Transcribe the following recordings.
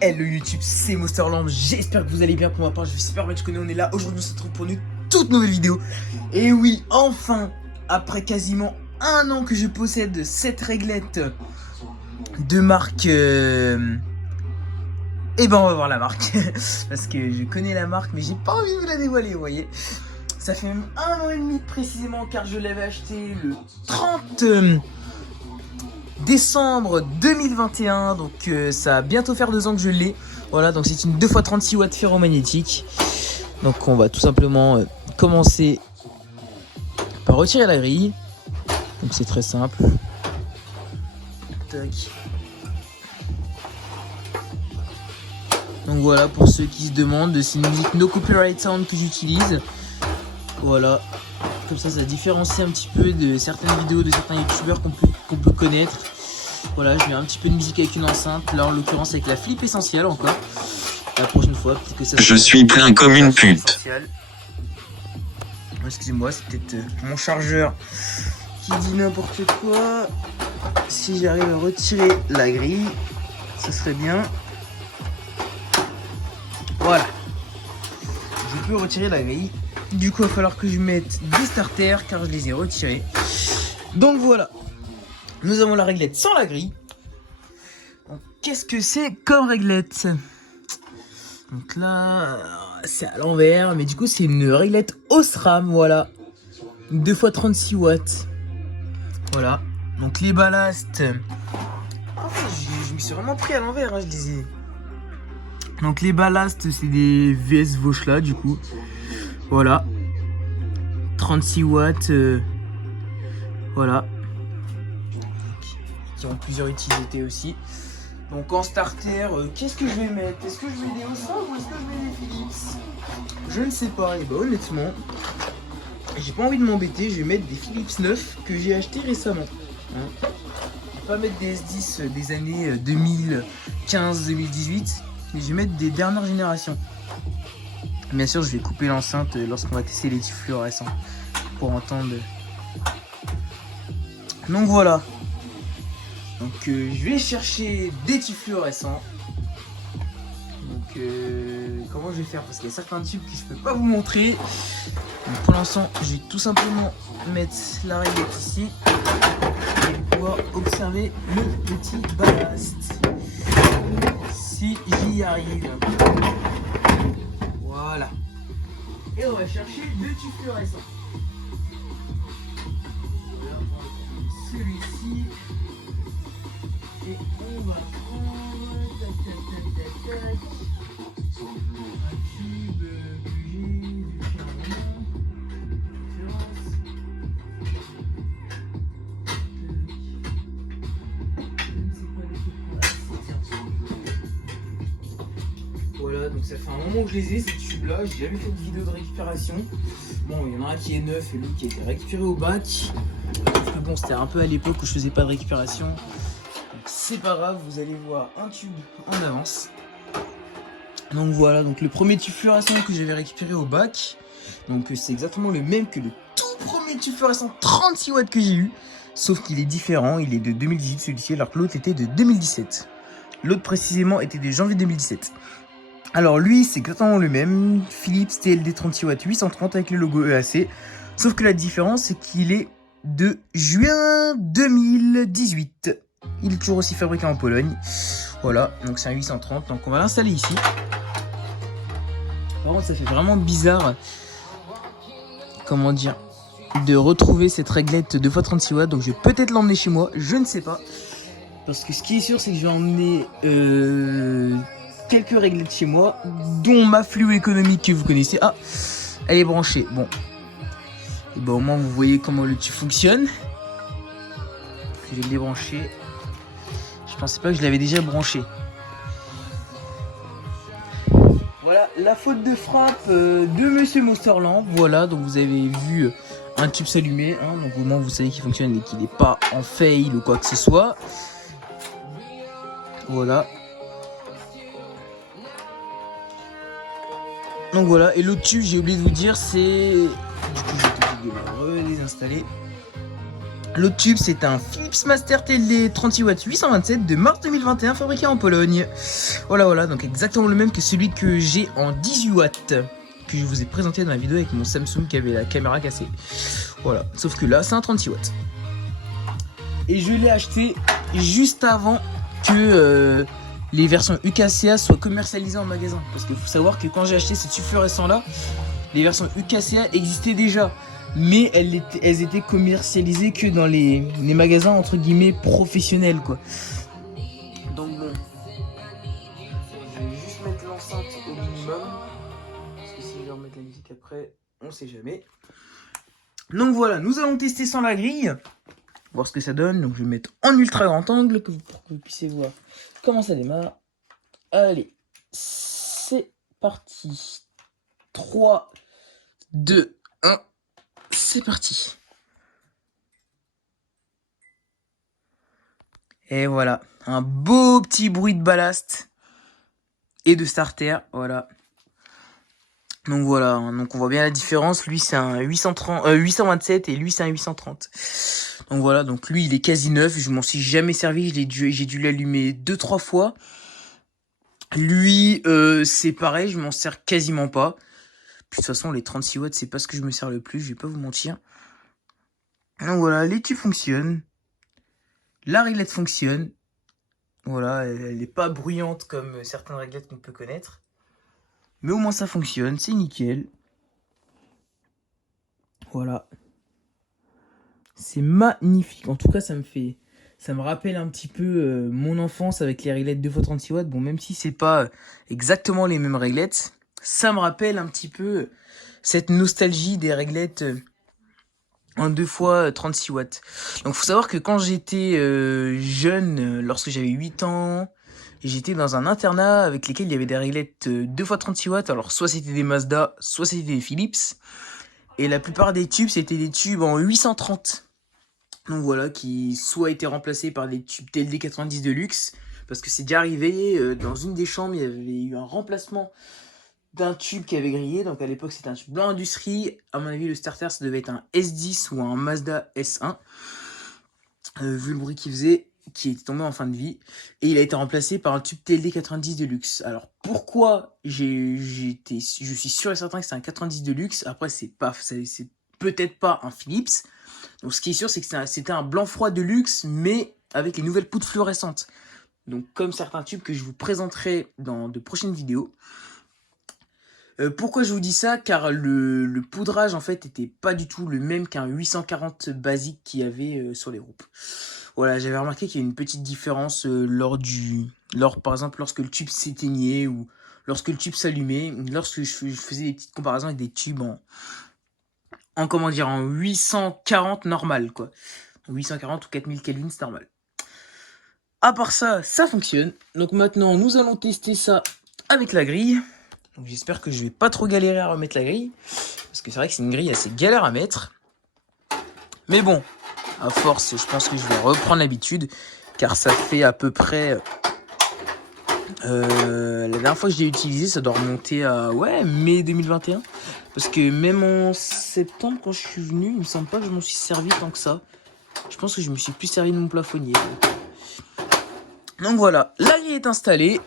Hello YouTube, c'est Monsterland, j'espère que vous allez bien. Pour ma part, je suis super bien, tu connais, on est là. Aujourd'hui, on se retrouve pour une toute nouvelle vidéo. Et oui, enfin, après quasiment un an que je possède cette réglette de marque... Eh ben, on va voir la marque. Parce que je connais la marque, mais j'ai pas envie de vous la dévoiler, vous voyez. Ça fait même un an et demi précisément, car je l'avais acheté le 30... décembre 2021, donc ça va bientôt faire 2 ans que je l'ai. Voilà, donc c'est une 2x36 watts ferromagnétique. Donc on va tout simplement commencer par retirer la grille. Donc c'est très simple. Tac. Donc voilà, pour ceux qui se demandent, c'est une musique no copyright sound que j'utilise. Voilà, comme ça différencie un petit peu de certaines vidéos de certains youtubeurs qu'on peut connaître. Voilà, je mets un petit peu de musique avec une enceinte, là en l'occurrence avec la flip essentielle encore. La prochaine fois, peut-être que ça... Je suis plein comme une pute. Excusez-moi, c'est peut-être mon chargeur qui dit n'importe quoi. Si j'arrive à retirer la grille, ça serait bien. Voilà. Je peux retirer la grille. Du coup, il va falloir que je mette des starters car je les ai retirés. Donc voilà. Nous avons la réglette sans la grille. Qu'est-ce que c'est comme réglette? Donc là, c'est à l'envers, mais du coup c'est une réglette Osram, voilà. 2x36 watts. Voilà. Donc les ballasts. En fait, je me suis vraiment pris à l'envers, hein, je disais. Donc les ballasts, c'est des VS Vauchelat, du coup. Voilà. 36 watts. Voilà. Qui ont plusieurs utilités aussi. Donc en starter, qu'est-ce que je vais mettre? Est-ce que je mets des Osram ou est-ce que je mets des Philips? Je ne sais pas. Et bah honnêtement, j'ai pas envie de m'embêter. Je vais mettre des Philips 9 que j'ai acheté récemment. Hein. Je vais pas mettre des S10 des années 2015-2018, mais je vais mettre des dernières générations. Bien sûr, je vais couper l'enceinte lorsqu'on va tester les tubes fluorescents pour entendre. Donc voilà. Donc je vais chercher des tubes fluorescents. Donc comment je vais faire? Parce qu'il y a certains tubes que je peux pas vous montrer. Donc, pour l'instant, je vais tout simplement mettre la réglette ici et pouvoir observer le petit ballast. Si j'y arrive. Voilà. Et on va chercher deux tubes fluorescents. Voilà, celui-ci. Et on va prendre tac tac tac tac tac un tube que j'ai depuis un moment. Voilà, donc ça fait un moment que je les ai ces tubes là, j'ai jamais fait de vidéo de récupération. Bon, il y en a un qui est neuf et l'autre qui a été récupéré au bac. Sauf que bon, c'était un peu à l'époque où je faisais pas de récupération. C'est pas grave, vous allez voir un tube en avance. Donc voilà, donc le premier tube fluorescent que j'avais récupéré au bac. Donc c'est exactement le même que le tout premier tube fluorescent 36 watts que j'ai eu. Sauf qu'il est différent, il est de 2018 celui-ci, alors que l'autre était de 2017. L'autre précisément était de janvier 2017. Alors lui, c'est exactement le même, Philips TLD 36 watts 830 avec le logo EAC. Sauf que la différence, c'est qu'il est de juin 2018. Il est toujours aussi fabriqué en Pologne. Voilà, donc c'est un 830. Donc on va l'installer ici. Par contre, ça fait vraiment bizarre, comment dire, de retrouver cette réglette 2x36 watts. Donc je vais peut-être l'emmener chez moi, je ne sais pas. Parce que ce qui est sûr, c'est que je vais emmener quelques réglettes chez moi, dont ma Fluo économique que vous connaissez. Ah, elle est branchée. Bon. Et bon, au moins vous voyez comment le tube fonctionne. Je vais le débrancher. Je pensais pas que je l'avais déjà branché. Voilà la faute de frappe de Monsieur Monsterland. Voilà, donc vous avez vu un tube s'allumer. Hein, donc au moins vous savez qu'il fonctionne et qu'il n'est pas en fail ou quoi que ce soit. Voilà. Donc voilà, et l'autre tube, j'ai oublié de vous dire, c'est... Du coup, je vais te désinstaller. L'autre tube, c'est un Philips Master TLD 36 watts 827 de mars 2021, fabriqué en Pologne. Voilà, donc exactement le même que celui que j'ai en 18 watts, que je vous ai présenté dans la vidéo avec mon Samsung qui avait la caméra cassée. Voilà, sauf que là, c'est un 36 watts. Et je l'ai acheté juste avant que les versions UKCA soient commercialisées en magasin. Parce qu'il faut savoir que quand j'ai acheté ces tubes fluorescents là, les versions UKCA existaient déjà. Mais elles étaient commercialisées que dans les magasins entre guillemets professionnels quoi. Donc bon, je vais juste mettre l'enceinte au minimum. Parce que si je vais remettre la musique après, on sait jamais. Donc voilà, nous allons tester sans la grille. Voir ce que ça donne. Donc je vais mettre en ultra grand angle pour que vous puissiez voir comment ça démarre. Allez, c'est parti. 3, 2, 1, c'est parti. Et voilà, un beau petit bruit de ballast et de starter, voilà. Donc voilà, donc on voit bien la différence. Lui c'est un 827 et lui c'est un 830. Donc voilà, donc lui il est quasi neuf, je m'en suis jamais servi, j'ai dû l'allumer 2-3 fois. Lui c'est pareil, je m'en sers quasiment pas. Puis de toute façon les 36 watts c'est pas ce que je me sers le plus, je vais pas vous mentir. Donc voilà, les tubes fonctionnent. La réglette fonctionne. Voilà, elle n'est pas bruyante comme certaines réglettes qu'on peut connaître. Mais au moins ça fonctionne, c'est nickel. Voilà. C'est magnifique. En tout cas, ça me rappelle un petit peu mon enfance avec les réglettes 2x36 watts. Bon, même si c'est pas exactement les mêmes réglettes, ça me rappelle un petit peu cette nostalgie des réglettes en 2x36 watts. Donc, faut savoir que quand j'étais jeune, lorsque j'avais 8 ans, j'étais dans un internat avec lesquels il y avait des réglettes 2x36 watts. Alors, soit c'était des Mazda, soit c'était des Philips. Et la plupart des tubes, c'était des tubes en 830. Donc voilà, qui soit été remplacés par des tubes TLD 90 Deluxe. Parce que c'est déjà arrivé, dans une des chambres, il y avait eu un remplacement d'un tube qui avait grillé. Donc à l'époque, c'était un tube blanc industrie. À mon avis, le starter, ça devait être un S10 ou un Mazda S1. Vu le bruit qu'il faisait, qui était tombé en fin de vie. Et il a été remplacé par un tube TLD 90 Deluxe. Alors pourquoi je suis sûr et certain que c'est un 90 Deluxe. Après, c'est peut-être pas un Philips. Donc ce qui est sûr, c'est que c'était un blanc froid de luxe, mais avec les nouvelles poutres fluorescentes. Donc comme certains tubes que je vous présenterai dans de prochaines vidéos. Pourquoi je vous dis ça? Car le poudrage en fait était pas du tout le même qu'un 840 basique qu'il y avait sur les groupes. Voilà, j'avais remarqué qu'il y a une petite différence par exemple lorsque le tube s'éteignait ou lorsque le tube s'allumait. Lorsque je faisais des petites comparaisons avec des tubes en 840 normal quoi. 840 ou 4000 Kelvin c'est normal. À part ça, ça fonctionne. Donc maintenant, nous allons tester ça avec la grille. Donc j'espère que je vais pas trop galérer à remettre la grille. Parce que c'est vrai que c'est une grille assez galère à mettre. Mais bon, à force, je pense que je vais reprendre l'habitude. Car ça fait à peu près... la dernière fois que je l'ai utilisé, ça doit remonter à mai 2021. Parce que même en septembre, quand je suis venu, il me semble pas que je m'en suis servi tant que ça. Je pense que je me suis plus servi de mon plafonnier. Donc voilà, la grille est installée.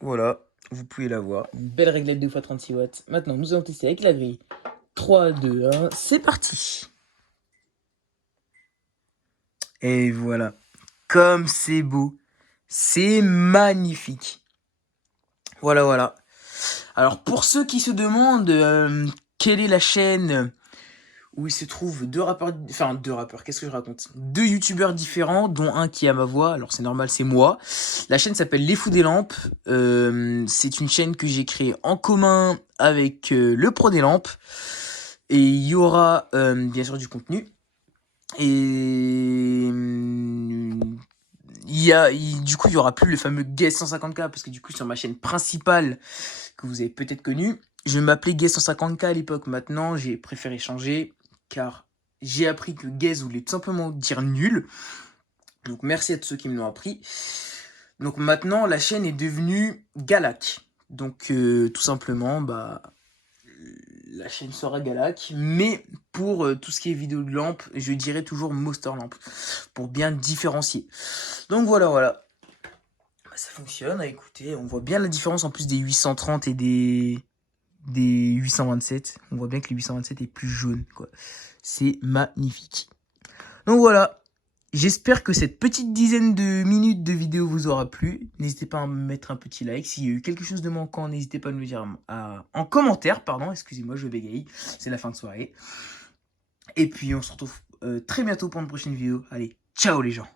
Voilà, vous pouvez la voir. Une belle réglette 2x36 watts. Maintenant, nous allons tester avec la grille. 3, 2, 1, c'est parti. Et voilà, comme c'est beau. C'est magnifique. Voilà. Alors, pour ceux qui se demandent quelle est la chaîne où il se trouve deux rappeurs, qu'est-ce que je raconte? Deux youtubeurs différents, dont un qui a ma voix, alors c'est normal, c'est moi. La chaîne s'appelle Les Fous des Lampes. C'est une chaîne que j'ai créée en commun avec le Pro des Lampes. Et il y aura bien sûr du contenu. Et du coup, il y aura plus le fameux Guest 150K, parce que du coup, sur ma chaîne principale, que vous avez peut-être connue, je m'appelais Guest 150K à l'époque. Maintenant, j'ai préféré changer, car j'ai appris que Guest voulait tout simplement dire nul. Donc, merci à tous ceux qui me l'ont appris. Donc, maintenant, la chaîne est devenue Galac. Donc, tout simplement, la chaîne Sora Galac. Mais pour tout ce qui est vidéo de lampe, je dirais toujours Monster Lamp. Pour bien différencier. Donc voilà. Bah, ça fonctionne. Écoutez, on voit bien la différence en plus des 830 et des 827. On voit bien que le 827 est plus jaune, quoi. C'est magnifique. Donc voilà. J'espère que cette petite dizaine de minutes de vidéo vous aura plu. N'hésitez pas à me mettre un petit like. S'il y a eu quelque chose de manquant, n'hésitez pas à me le dire en commentaire. Pardon, excusez-moi, je bégaye. C'est la fin de soirée. Et puis on se retrouve très bientôt pour une prochaine vidéo. Allez, ciao les gens.